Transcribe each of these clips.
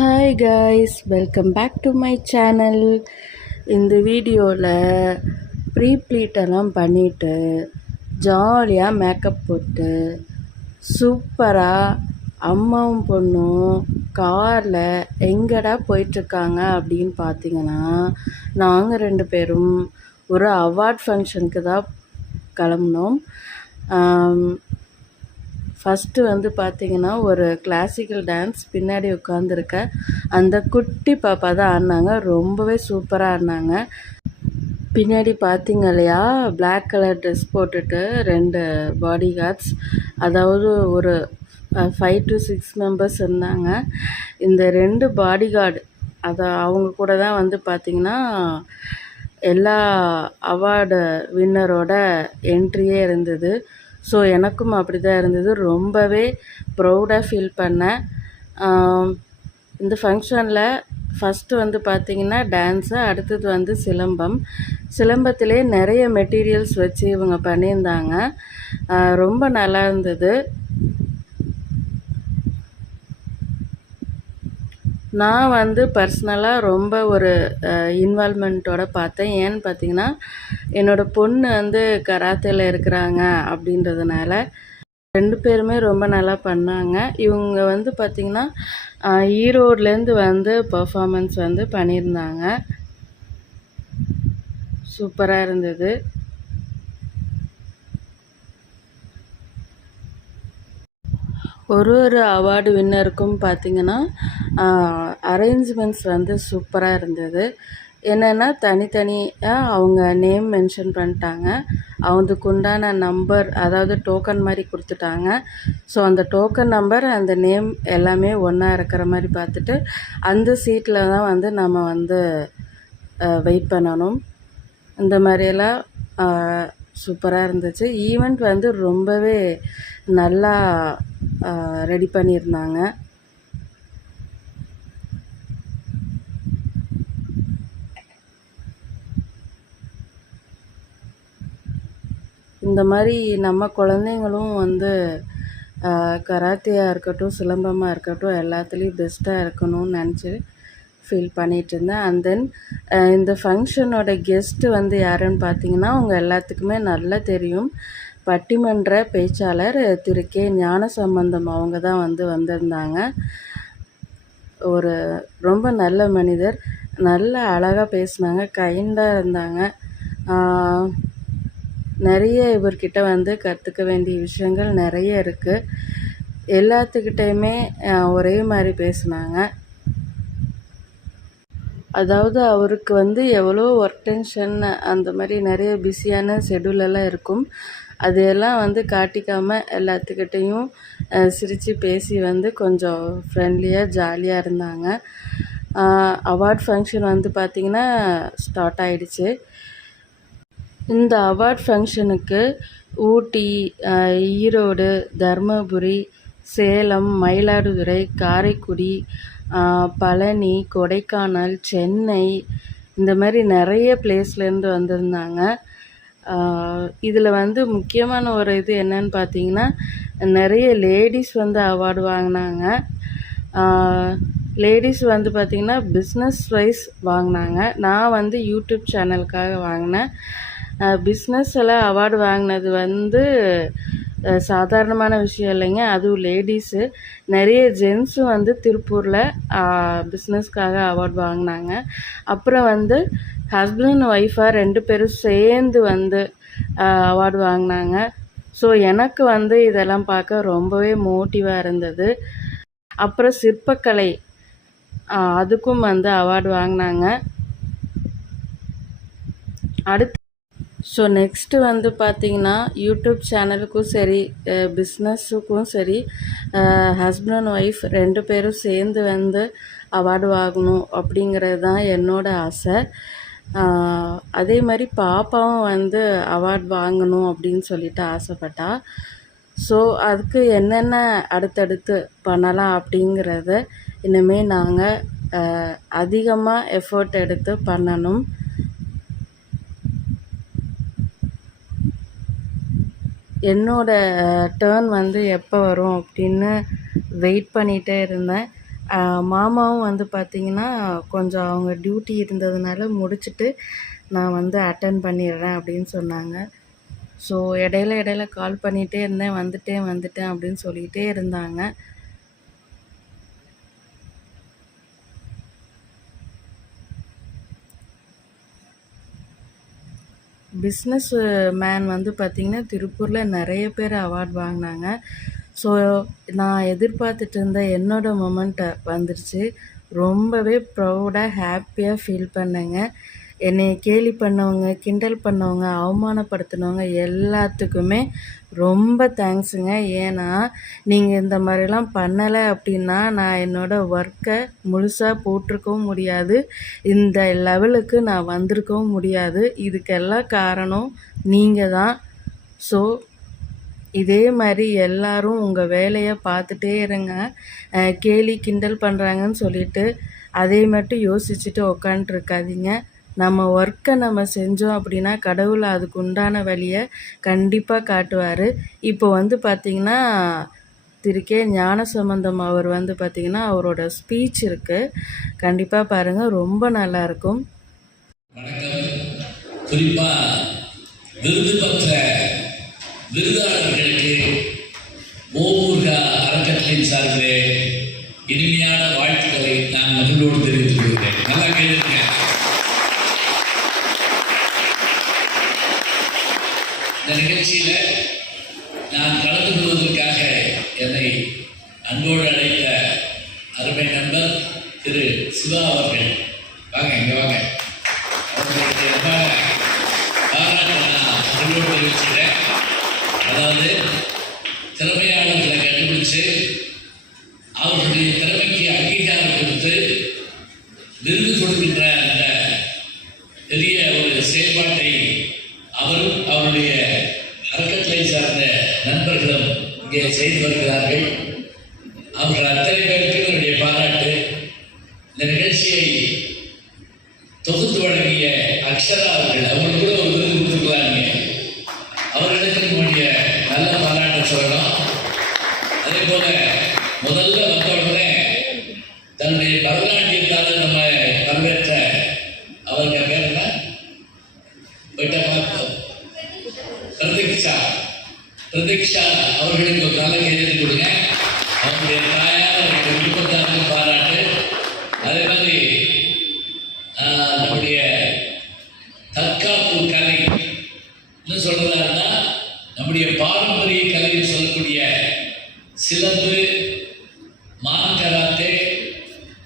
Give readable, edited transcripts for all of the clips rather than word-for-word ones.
Hi guys, welcome back to my channel. இந்த வீடியோவில் ப்ளீட்டெல்லாம் பண்ணிவிட்டு ஜாலியாக மேக்கப் போட்டு சூப்பராக அம்மாவும் பொண்ணும் காரில் எங்கடா போயிட்டுருக்காங்க அப்படின்னு பார்த்தீங்கன்னா, நாங்கள் 2 பேரும் ஒரு அவார்ட் ஃபங்க்ஷனுக்கு தான் கிளம்புனோம். ஃபஸ்ட்டு வந்து பார்த்திங்கன்னா, ஒரு கிளாசிக்கல் டான்ஸ் பின்னாடி உட்காந்துருக்க அந்த குட்டி பாப்பா தான் ஆடினாங்க. ரொம்பவே சூப்பராக ஆடினாங்க. பின்னாடி பார்த்திங்க இல்லையா, பிளாக் கலர் ட்ரெஸ் போட்டுட்டு 2 பாடி கார்ட்ஸ், அதாவது ஒரு 5 to 6 மெம்பர்ஸ் இருந்தாங்க. இந்த 2 பாடி கார்டு அவங்க கூட தான் வந்து பார்த்திங்கன்னா எல்லா அவார்டு வின்னரோட என்ட்ரியே இருந்தது. ஸோ எனக்கும் அப்படி தான் இருந்தது. ரொம்பவே ப்ரௌடாக ஃபீல் பண்ணேன். இந்த ஃபங்க்ஷனில் ஃபஸ்ட்டு வந்து பார்த்திங்கன்னா டான்ஸு, அடுத்தது வந்து சிலம்பத்திலே நிறைய மெட்டீரியல்ஸ் வச்சு இவங்க பண்ணியிருந்தாங்க. ரொம்ப நல்லா இருந்தது. நான் வந்து பர்சனலாக ரொம்ப ஒரு இன்வால்மெண்ட்டோடு பார்த்தேன். ஏன்னு பார்த்தீங்கன்னா, என்னோடய பொண்ணு வந்து கராத்தேல இருக்கிறாங்க அப்படின்றதுனால 2 பேருமே ரொம்ப நல்லா பண்ணாங்க. இவங்க வந்து பார்த்திங்கன்னா ஈரோட்லேருந்து வந்து பர்ஃபார்மன்ஸ் வந்து பண்ணியிருந்தாங்க. சூப்பராக இருந்தது. ஒரு அவார்டு வின்னருக்கும் பார்த்திங்கன்னா அரேஞ்ச்மெண்ட்ஸ் வந்து சூப்பராக இருந்தது. என்னென்னா தனித்தனியாக அவங்க நேம் மென்ஷன் பண்ணிட்டாங்க. அவங்களுக்கு உண்டான நம்பர், அதாவது டோக்கன் மாதிரி கொடுத்துட்டாங்க. ஸோ அந்த டோக்கன் நம்பர், அந்த நேம் எல்லாமே ஒன்றா இருக்கிற மாதிரி பார்த்துட்டு அந்த சீட்டில் தான் வந்து நம்ம வந்து வெயிட் பண்ணணும். இந்த மாதிரியெல்லாம் சூப்பராக இருந்துச்சு. ஈவெண்ட் வந்து ரொம்பவே நல்லா ரெடி பண்ணியிருந்தாங்க. இந்த மாதிரி நம்ம குழந்தைங்களும் வந்து கராத்தேயாக இருக்கட்டும், சிலம்பமாக இருக்கட்டும், எல்லாத்துலேயும் பெஸ்ட்டாக இருக்கணும்னு நினச்சி ஃபீல் பண்ணிகிட்டு இருந்தேன். அண்ட் தென் இந்த ஃபங்க்ஷனோட கெஸ்ட்டு வந்து யாருன்னு பார்த்தீங்கன்னா, அவங்க எல்லாத்துக்குமே நல்லா தெரியும். பட்டிமன்ற பேச்சாளர் திரு கே. ஞானசம்பந்தம் அவங்க தான் வந்து வந்திருந்தாங்க. ஒரு ரொம்ப நல்ல மனிதர். நல்ல அழகாக பேசினாங்க, கைண்டாக இருந்தாங்க. நிறைய இவர்கிட்ட வந்து கற்றுக்க வேண்டிய விஷயங்கள் நிறைய இருக்குது. எல்லாத்துக்கிட்டையுமே ஒரே மாதிரி பேசினாங்க. அதாவது அவருக்கு வந்து எவ்வளோ ஒர்க் டென்ஷன், அந்த மாதிரி நிறைய பிஸியான ஷெட்யூலெல்லாம் இருக்கும். அதையெல்லாம் வந்து காட்டிக்காமல் எல்லாத்துக்கிட்டேயும் சிரித்து பேசி வந்து கொஞ்சம் ஃப்ரெண்ட்லியாக ஜாலியாக இருந்தாங்க. அவார்ட் ஃபங்க்ஷன் வந்து பார்த்திங்கன்னா ஸ்டார்ட் ஆகிடுச்சு. இந்த அவார்ட் ஃபங்க்ஷனுக்கு ஊட்டி, ஈரோடு, தருமபுரி, சேலம், மயிலாடுதுறை, காரைக்குடி, பழனி, கொடைக்கானல், சென்னை, இந்த மாதிரி நிறைய பிளேஸ்லேருந்து வந்திருந்தாங்க. இதில் வந்து முக்கியமான ஒரு இது என்னன்னு பார்த்தீங்கன்னா, நிறைய லேடிஸ் வந்து அவார்டு வாங்கினாங்க. லேடிஸ் வந்து பார்த்திங்கன்னா பிஸ்னஸ் வைஸ் வாங்கினாங்க. நான் வந்து யூடியூப் சேனலுக்காக வாங்கினேன். பிஸ்னஸில் அவார்டு வாங்கினது வந்து சாதாரணமான விஷயம் இல்லைங்க. அதுவும் லேடிஸு. நிறைய ஜென்ஸும் வந்து திருப்பூரில் பிஸ்னஸ்க்காக அவார்டு வாங்கினாங்க. அப்புறம் வந்து ஹஸ்பண்ட் அண்ட் ஒய்ஃபாக 2 பேரும் சேர்ந்து வந்து அவார்டு வாங்கினாங்க. ஸோ எனக்கு வந்து இதெல்லாம் பார்க்க ரொம்பவே மோட்டிவாக இருந்தது. அப்புறம் சிற்பக்கலை, அதுக்கும் வந்து அவார்டு வாங்கினாங்க. அடுத்து நெக்ஸ்ட்டு வந்து பார்த்திங்கன்னா, யூடியூப் சேனலுக்கும் சரி, பிஸ்னஸுக்கும் சரி, ஹஸ்பண்ட் அண்ட் ஒய்ஃப் 2 பேரும் சேர்ந்து வந்து அவார்டு வாங்கணும் அப்படிங்கிறது தான் என்னோடய ஆசை. அதே மாதிரி பாப்பாவும் வந்து அவார்டு வாங்கணும் அப்படின்னு சொல்லிட்டு ஆசைப்பட்டா. ஸோ அதுக்கு என்னென்ன அடுத்தடுத்து பண்ணலாம் அப்படிங்கிறத இனிமேல் நாங்கள் அதிகமாக எஃபோர்ட் எடுத்து பண்ணணும். என்னோடய டேர்ன் வந்து எப்போ வரும் அப்படின்னு வெயிட் பண்ணிகிட்டே இருந்தேன். மாமாவும் வந்து பார்த்திங்கன்னா கொஞ்சம் அவங்க டியூட்டி இருந்ததுனால முடிச்சுட்டு நான் வந்து அட்டன் பண்ணிடுறேன் அப்படின்னு சொன்னாங்க. ஸோ இடையில இடையில கால் பண்ணிகிட்டே இருந்தேன், வந்துட்டேன் அப்படின்னு சொல்லிகிட்டே இருந்தாங்க. பிஸ்னஸ் மேன் வந்து பார்த்திங்கன்னா திருப்பூரில் நிறைய பேர் அவார்ட் வாங்கினாங்க. ஸோ நான் எதிர்பார்த்துட்டு இருந்த என்னோடய மொமெண்ட்டை வந்துருச்சு. ரொம்பவே ப்ரௌடாக ஹாப்பியாக ஃபீல் பண்ணேங்க. என்னை கேலி பண்ணவங்க, கிண்டல் பண்ணவங்க, அவமானப்படுத்தினவங்க எல்லாத்துக்குமே ரொம்ப தேங்க்ஸுங்க. ஏன்னா நீங்கள் இந்த மாதிரிலாம் பண்ணலை அப்படின்னா நான் என்னோடய ஒர்க்கை முழுசாக போட்டிருக்கவும் முடியாது, இந்த லெவலுக்கு நான் வந்திருக்கவும் முடியாது. இதுக்கெல்லாம் காரணம் நீங்கள் தான். ஸோ இதே மாதிரி எல்லாரும் உங்கள் வேலையை பார்த்துட்டே இருங்க. கேலி கிண்டல் பண்ணுறாங்கன்னு சொல்லிட்டு அதை மட்டும் யோசிச்சுட்டு உக்காண்ட்ருக்காதீங்க. நம்ம ஒர்க்கை நம்ம செஞ்சோம் அப்படின்னா கடவுள் அதுக்கு உண்டான வழியை கண்டிப்பாக காட்டுவார். இப்போ வந்து பார்த்திங்கன்னா ஞானசம்பந்தம் அவர் வந்து பார்த்திங்கன்னா அவரோட ஸ்பீச் இருக்குது, கண்டிப்பாக பாருங்கள், ரொம்ப நல்லாயிருக்கும். குறிப்பாக விருது பெற்ற விருதாளர்களுக்கு ஓமூர்கா அறக்கட்டளையின் சார்பிலே இனிமையான வாழ்த்துக்களை நான் மகிழ்வோடு தெரிவித்துக் கொள்கிறேன். நல்லா கேட்டிருக்கேன். இந்த நிகழ்ச்சியில நான் கலந்து கொள்வதற்காக என்னை அன்போடு அழைத்த அருமை நண்பர் திரு சிவா அவர்கள், வாங்க இங்க வாங்க. அவர்களுடைய பாராட்டு நான் அன்போடு தெரிவிச்சுக்கிறேன். அதாவது திறமையாளர்களை கண்டுபிடிச்சு அவர்களுடைய திறமைக்கு அங்கீகாரம் கொடுத்து விருது கொடுக்கின்ற அந்த பெரிய ஒரு செயல்பாட்டை அவரும் அவருடைய அறக்கட்டளை சார்ந்த நண்பர்களும் இங்கே செய்து வருகிறார்கள். அவர்கள் அத்தனை பேருக்கு என்னுடைய பாராட்டு. இந்த நிகழ்ச்சியை தொகுத்து வழங்கிய அக்ஷரா அவர்கள், அவங்களுக்கு கூட ஒரு விருது கொடுத்துருக்கலாங்க. அவர்களுக்கு நம்முடைய நல்ல பாராட்டு சொல்லணும். அதே போல முதல்ல வந்தவுடனே தன்னுடைய பரதநாட்டியத்தால் நம்ம பங்கேற்ற அவங்க பேர் என்ன, பிரதீக்ஷா அவர்களுக்கு ஒரு நல்ல கைது கொடுங்க. அவங்களுடைய தாயார், அவருடைய குடும்பத்தாருக்கு பாராட்டு. அதே மாதிரி நம்முடைய தற்காப்பு கலை இன்னும் சொல்றதா இருந்தா நம்முடைய பாரம்பரிய கலைன்னு சொல்லக்கூடிய சிலம்பு, மான் கராத்தே,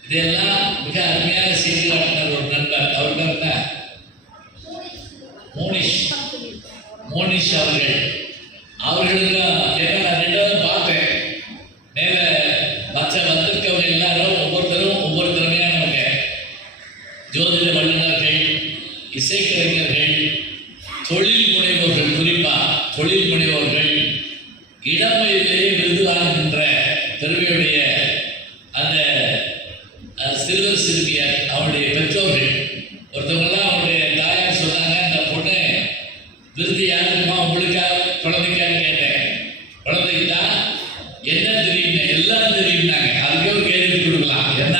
இதெல்லாம் மிக அருமையாக செய்து காட்டினார் ஒரு நண்பர். அவர் பேர் என்ன, மோனிஷ் அவர்கள். அவர்களுக்கு என்ன ரெண்டாவது பார்த்தேன். மேல மற்ற வந்திருக்கவங்க எல்லாரும் ஒவ்வொருத்தரும் ஒவ்வொரு திறமையானவங்க. ஜோதிட வல்லுநர்கள், இசைக்கலைஞர்கள், தொழில் முனைவோர்கள், குறிப்பா தொழில் முனைவோர்கள், இளமையிலேயே விருது வாங்குகின்ற பெருமையுடைய அந்த சிறுவர் சிறுமியர், அவருடைய பெற்றோர்கள். ஒருத்தவங்கெல்லாம் அவருடைய தாயார் சொன்னாங்க, அந்த பொண்ணு விருது யாருக்குமா, உங்களுக்கா குழந்தைக்கான்னு கேட்டேன். குழந்தைக்கு தான். என்ன தெரியும், எல்லாம் தெரியும்னாங்க. அதுக்கே ஒரு கேள்வி கொடுக்கலாம், என்ன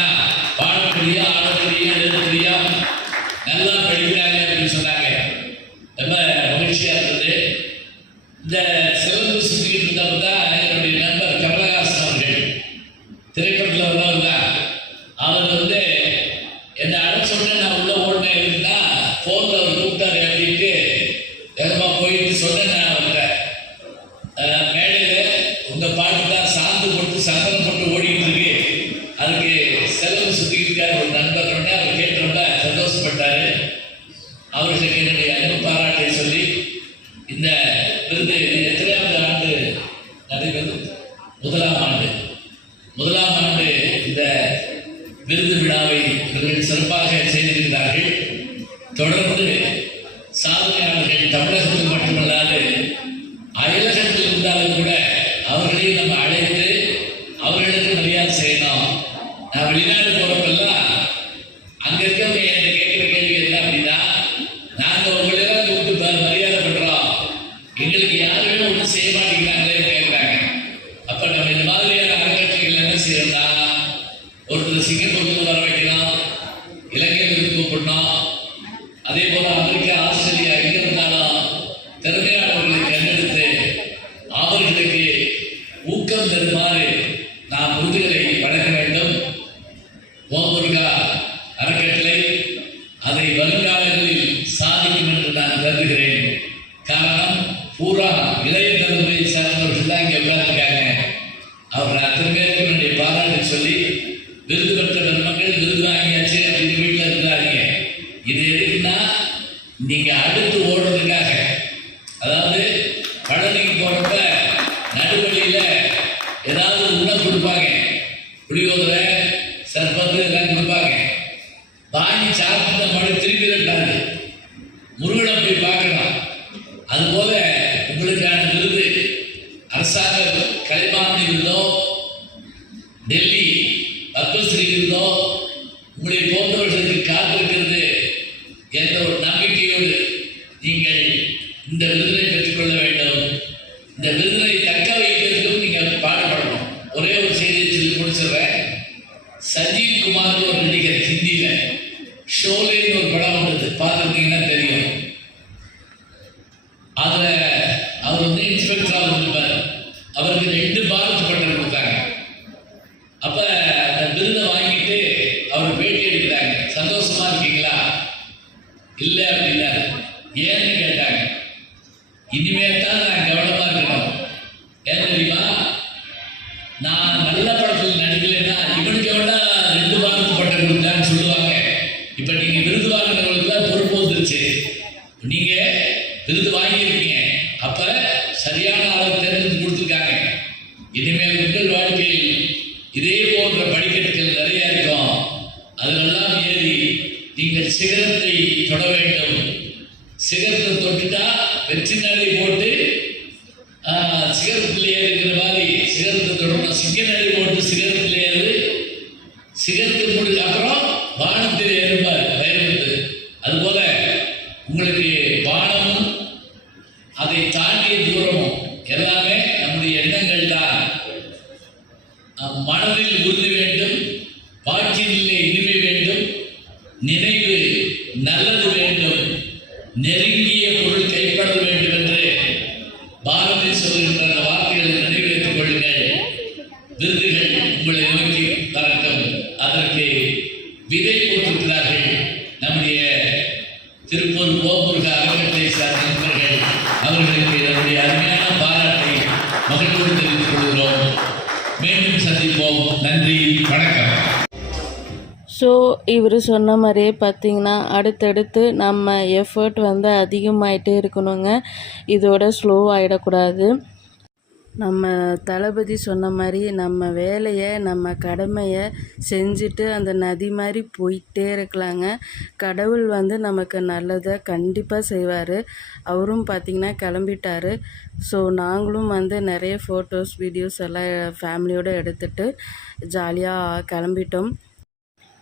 பாட தெரியா, ஆட தெரியா, எழுத தெரியா, நல்லா படிக்கிறாங்க அப்படின்னு சொன்னாங்க. ரொம்ப மகிழ்ச்சியா இருந்தது. இந்த சிறப்பு சுற்றிட்டு இருந்தப்ப தான் என்னுடைய நண்பர் கமலஹாசன் அவர்கள், திரைப்படத்தில் உள்ளவர் தான், அவர் வந்து என்னை அழைச்சோடனே நான் உள்ள ஓடினேன். இருந்தா போன்ல அவர் கூப்பிட்டாரு அப்படின்ட்டு வேகமா போயிட்டு சொன்னேன். நான் அவர்கிட்ட மேடையில உங்க பாட்டு தான் சாந்து போட்டு சந்தனம் போட்டு ஓடிட்டு இருக்கு, அதுக்கு செலவு சுத்திட்டு இருக்காரு ஒரு நண்பர். அவர் கேட்டு ரொம்ப சந்தோஷப்பட்டாரு. அவர்களுக்கு என்னுடைய அன்பு பாராட்டை சொல்லி இந்த விருது எத்தனையாவது ஆண்டு நடைபெறும்? முதலாம் ஆண்டு இந்த விருது விழாவை இவர்கள் சிறப்பாக செய்திருக்கிறார்கள். தொடர்ந்து சாதனையாளர்கள் தமிழகத்தில் மட்டுமல்லாது அயலகத்தில் இருந்தாலும் கூட அவர்களையும் நம்ம அழைத்து அவர்களுக்கு மரியாதை செய்யணும். நான் வெளிநாடு போறப்பெல்லாம் அங்க இருக்கவங்க என்ன கேட்கிற கேள்வி என்ன அப்படின்னா, நாங்க உங்களெல்லாம் கூப்பிட்டு மரியாதை பண்றோம், எங்களுக்கு யாருமே ஒன்றும் செய்ய மாட்டேங்கிறாங்களே கேட்கிறாங்க. அப்ப நம்ம இந்த மாதிரியான அறக்கட்டளைகள் என்ன செய்யணும்னா, ஒரு சிங்கப்பூருக்கு வர வைக்கலாம், இலங்கையிலிருந்து கூப்பிடணும். அதே போல அமெரிக்கா, ஆஸ்திரேலியா எங்க இருந்தாலும் திறமையானவர்களை கண்டெடுத்து அவர்களுக்கு ஊக்கம் தருமாறு நாம் விருதுகளை வழங்க வேண்டும். ஓமுருகா அறக்கட்டளை அதை வருங்காலங்களில் சாதிக்கும் என்று நான் கருதுகிறேன். காரணம், பூரா இளைய தலைமுறையை சார்ந்தவர்கள் தான் இங்கே உட்கார்ந்துருக்காங்க. அவர்கள் அத்தனை பேருக்கு என்னுடைய பாராட்டு சொல்லி, விருது பெற்ற பெருமக்கள் விருது வாங்கியாச்சு அப்படின்னு வீட்டில் இருக்கிறாங்க. இது எதுக்குன்னா, நீங்க அடுத்து ஓடுறதுக்காக. அதாவது பழனிக்கு போறப்ப நடுவழியில ஏதாவது உணவு கொடுப்பாங்க, புளியோதரை, சர்பத்து எல்லாம் கொடுப்பாங்க. வாங்கி சாப்பிட்டு மழை திரும்பி இருக்காது, முருகனை போய் பார்க்கலாம். அதுபோல உங்களுக்கான விருது அரசாங்க கலைமாமணி விருதோ, டெல்லி பத்மஸ்ரீ விருதோ உங்களை போன்றவர்களுக்கு காத்திருக்கிறது என்ற ஒரு நம்பிக்கையோடு நீங்கள் இந்த விருதினை பெற்றுக்கொள்ள வேண்டும். இந்த விருதினை தக்க வைக்கிறதுக்கும் நீங்கள் பாடுபடணும். ஒரே ஒரு செய்தியை சொல்லி முடிச்சிடுறேன். சஞ்சீவ் குமார் ஒரு நடிகர், ஹிந்தியில ஷோலேன்னு ஒரு படம் வந்தது, பார்த்துருக்கீங்கன்னா தெரியும். அதுல அவர் வந்து இன்ஸ்பெக்டராக இருந்திருப்பார். அவருக்கு 2 பாரத் பட்டம் கொடுத்தாங்க. அப்ப அந்த விருதை வாங்கிட்டு அவர் பேட்டி எடுக்கிறாங்க. சந்தோஷமா இருக்கீங்களா? இல்ல அப்படின்னா. ஏன்னு கேட்டாங்க. இனிமே தான் நான் கவனமா இருக்கணும். ஏன் தெரியுமா? நான் நல்ல படத்தில் நடிக்கலைன்னா இவனுக்கு எவ்வளோ 2 பாரத் பட்டம் கொடுத்தான்னு சொல்லுவாங்க. இப்ப நீங்க விருது வாங்கினவங்களுக்கு பொறுப்பு வந்துருச்சு. நீங்க விருது வாங்கியிருக்கீங்க, அப்ப சரியான ஆளை தேர்ந்தெடுத்து கொடுத்துருக்காங்க. இனிமேல் உங்கள் வாழ்க்கையில் இதே போன்ற படிக்கட்டுகள் நிறைய இருக்கும். அதெல்லாம் ஏறி நீங்கள் சிகரத்தை தொட வேண்டும். சிகரத்தை தொட்டுட்டா வெற்றி நடை போட்டு சிகரத்தில் ஏறுகிற மாதிரி சிகரத்தை தொடரணும். சிங்க நடை போட்டு சிகரத்தில் ஏறு, சிகரத்துக்கு முடிஞ்ச அப்புறம் வானத்தில் ஏறுவார் வைரமுத்து. அதுபோல உங்களுக்கு வானமும் அதை தாண்டிய தூரமும் எல்லாமே நம்முடைய எண்ணங்கள் தான். மனதில் உறுதி வேண்டும், வாக்கினிலே இனிமை வேண்டும், நினைவு நல்லது வேண்டும், நெருங்கிய பொருள் கைப்பட வேண்டும் என்று பாரதி சொல்கின்ற அந்த வார்த்தைகளை நினைவேற்றிக் கொள்ளுங்கள். விருதுகள் உங்களை நோக்கி வரட்டும். அதற்கு விதை போட்டிருக்கிறார்கள் நம்முடைய திருப்பூர் ஓமுருகா அறக்கட்டளை சார்ந்த நண்பர்கள். அவர்களுக்கு நம்முடைய அருமையான பாராட்டை மகிழ்வோடு தெரிவித்துக் கொள்கிறோம். மீண்டும் சந்திப்போம். நன்றி, வணக்கம். ஸோ இவர் சொன்ன மாதிரியே பார்த்திங்கன்னா அடுத்தடுத்து நம்ம எஃபர்ட் வந்து அதிகமாகிட்டே இருக்கணுங்க. இதோட ஸ்லோ ஆகிடக்கூடாது. நம்ம தளபதி சொன்ன மாதிரி நம்ம வேலையை, நம்ம கடமையை செஞ்சுட்டு அந்த நதி மாதிரி போயிட்டே இருக்கலாங்க. கடவுள் வந்து நமக்கு நல்லதை கண்டிப்பாக செய்வார். அவரும் பார்த்திங்கன்னா கிளம்பிட்டார். ஸோ நாங்களும் வந்து நிறைய ஃபோட்டோஸ், வீடியோஸ் எல்லாம் ஃபேமிலியோடு எடுத்துகிட்டு ஜாலியாக கிளம்பிட்டோம்.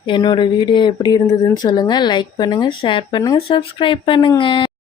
என்னோடய வீடியோ எப்படி இருந்ததுன்னு சொல்லுங்கள். லைக் பண்ணுங்கள், ஷேர் பண்ணுங்கள், சப்ஸ்கிரைப் பண்ணுங்கள்.